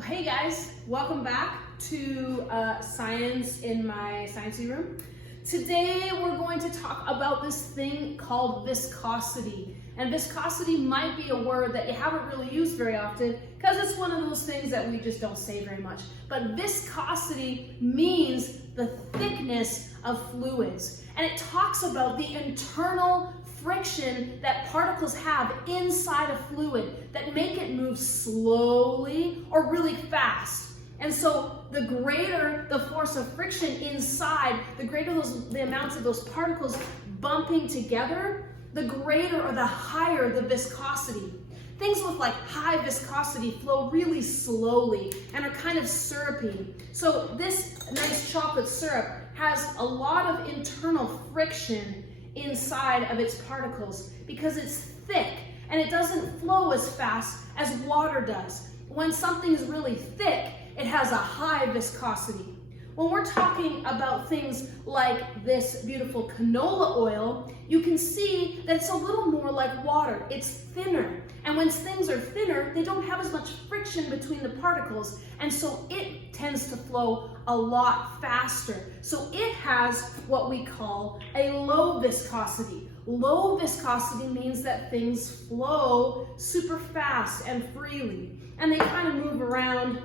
Well, hey guys, welcome back to Science in my Sciencey room. Today we're going to talk about this thing called viscosity. And viscosity might be a word that you haven't really used very often because it's one of those things that we just don't say very much. But viscosity means the thickness of fluids. And it talks about the internal friction that particles have inside a fluid that make it move slowly or really fast. And so the greater the force of friction inside, the greater the amounts of those particles bumping together, the greater or the higher the viscosity. Things with like high viscosity flow really slowly and are kind of syrupy. So this nice chocolate syrup has a lot of internal friction inside of its particles because it's thick and it doesn't flow as fast as water does. When something's really thick, it has a high viscosity. When we're talking about things like this beautiful canola oil, you can see that it's a little more like water. It's thinner. And when things are thinner, they don't have as much friction between the particles. And so it tends to flow a lot faster. So it has what we call a low viscosity. Low viscosity means that things flow super fast and freely. And they kind of move around.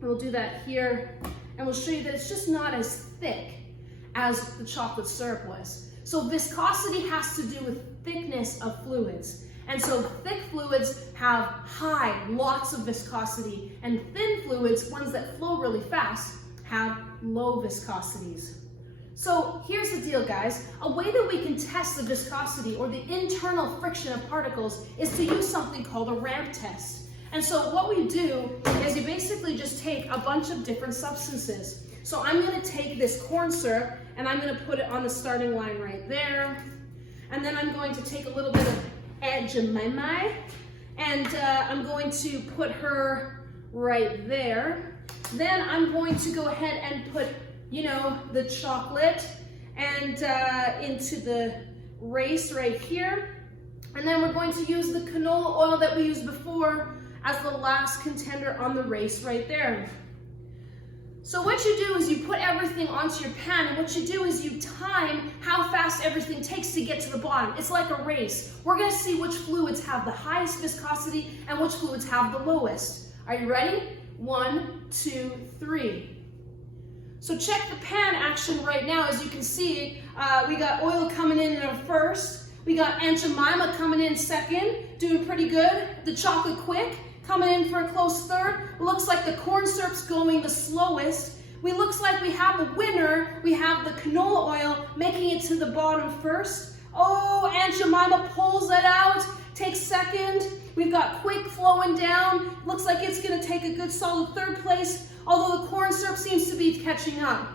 We'll do that here. And we'll show you that it's just not as thick as the chocolate syrup was. So viscosity has to do with thickness of fluids. And so thick fluids have high, lots of viscosity, and thin fluids, ones that flow really fast, have low viscosities. So here's the deal, guys. A way that we can test the viscosity or the internal friction of particles is to use something called a ramp test. And so what we do is you basically just take a bunch of different substances. So I'm going to take this corn syrup and I'm going to put it on the starting line right there. And then I'm going to take a little bit of Aunt Jemima and I'm going to put her right there. Then I'm going to go ahead and put, the chocolate and into the race right here. And then we're going to use the canola oil that we used before as the last contender on the race right there. So what you do is you put everything onto your pan, and what you do is you time how fast everything takes to get to the bottom. It's like a race. We're going to see which fluids have the highest viscosity and which fluids have the lowest. Are you ready? 1, 2, 3. So check the pan action right now. As you can see, we got oil coming in at first. We got Aunt Jemima coming in second, doing pretty good. The chocolate quick coming in for a close third. Looks like the corn syrup's going the slowest. Looks like we have a winner. We have the canola oil making it to the bottom first. Oh, Aunt Jemima pulls that out, takes second. We've got quick flowing down. Looks like it's gonna take a good solid third place, although the corn syrup seems to be catching up.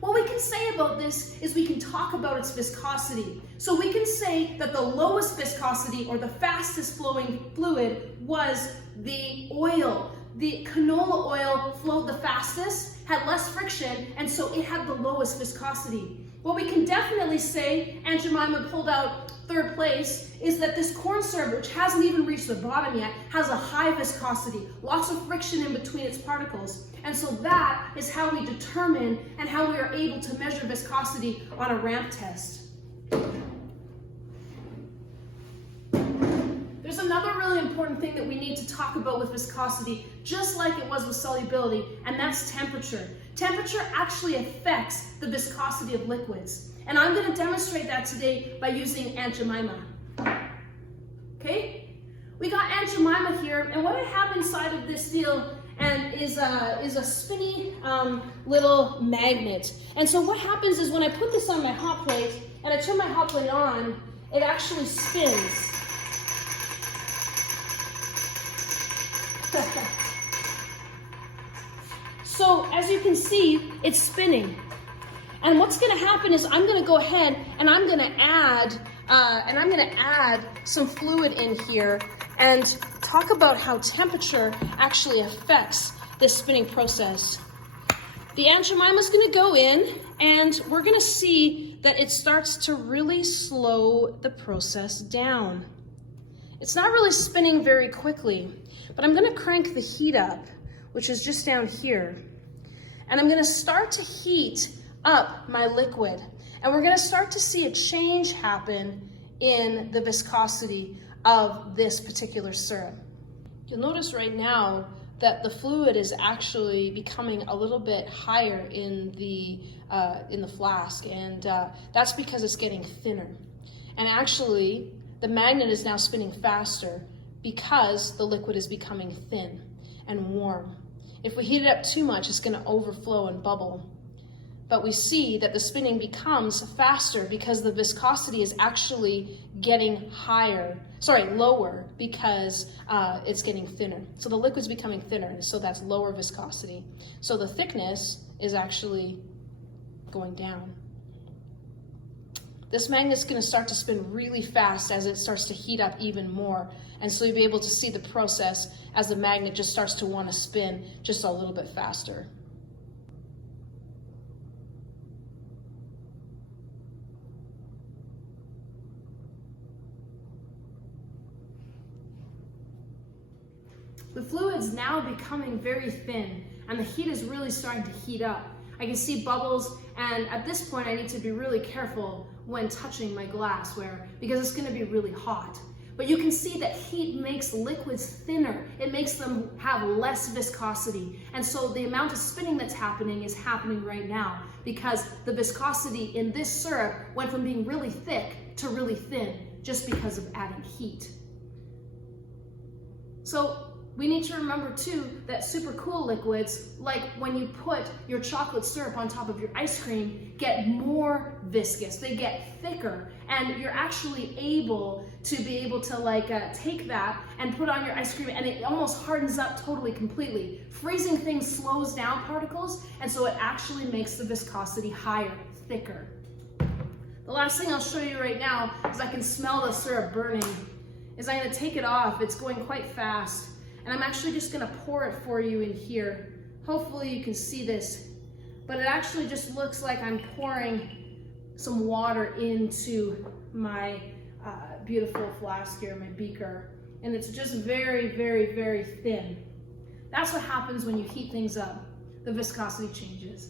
What we can say about this is we can talk about its viscosity. So we can say that the lowest viscosity or the fastest flowing fluid was the oil. The canola oil flowed the fastest, had less friction, and so it had the lowest viscosity. What we can definitely say, Aunt Jemima pulled out third place, is that this corn syrup, which hasn't even reached the bottom yet, has a high viscosity, lots of friction in between its particles. And so that is how we determine and how we are able to measure viscosity on a ramp test. There's another really important thing that we need to talk about with viscosity, just like it was with solubility, and that's temperature. Temperature actually affects the viscosity of liquids. And I'm going to demonstrate that today by using Aunt Jemima. Okay? We got Aunt Jemima here, and what I have inside of this deal is a spinny little magnet. And so what happens is when I put this on my hot plate and I turn my hot plate on, it actually spins. So as you can see, it's spinning. And what's going to happen is I'm going to go ahead and I'm going to add some fluid in here and talk about how temperature actually affects this spinning process. The Aunt Jemima's going to go in and we're going to see that it starts to really slow the process down. It's not really spinning very quickly, but I'm going to crank the heat up which is just down here. And I'm gonna start to heat up my liquid. And we're gonna start to see a change happen in the viscosity of this particular syrup. You'll notice right now that the fluid is actually becoming a little bit higher in the flask, and that's because it's getting thinner. And actually, the magnet is now spinning faster because the liquid is becoming thin and warm. If we heat it up too much, it's going to overflow and bubble. But we see that the spinning becomes faster because the viscosity is actually getting lower because it's getting thinner. So the liquid's becoming thinner, so that's lower viscosity. So the thickness is actually going down. This magnet's going to start to spin really fast as it starts to heat up even more. And so you'll be able to see the process as the magnet just starts to want to spin just a little bit faster. The fluid's now becoming very thin, and the heat is really starting to heat up. I can see bubbles, and at this point I need to be really careful when touching my glassware because it's going to be really hot. But you can see that heat makes liquids thinner. It makes them have less viscosity. And so the amount of spinning that's happening is happening right now because the viscosity in this syrup went from being really thick to really thin just because of adding heat. So we need to remember too that super cool liquids, like when you put your chocolate syrup on top of your ice cream, get more viscous, they get thicker, and you're actually able to take that and put on your ice cream, and it almost hardens up totally completely. Freezing things slows down particles, and so it actually makes the viscosity higher, thicker. The last thing I'll show you right now is I can smell the syrup burning. I'm going to take it off. It's going quite fast. And I'm actually just going to pour it for you in here. Hopefully you can see this, but it actually just looks like I'm pouring some water into my beautiful flask here, my beaker. And it's just very, very, very thin. That's what happens when you heat things up. The viscosity changes.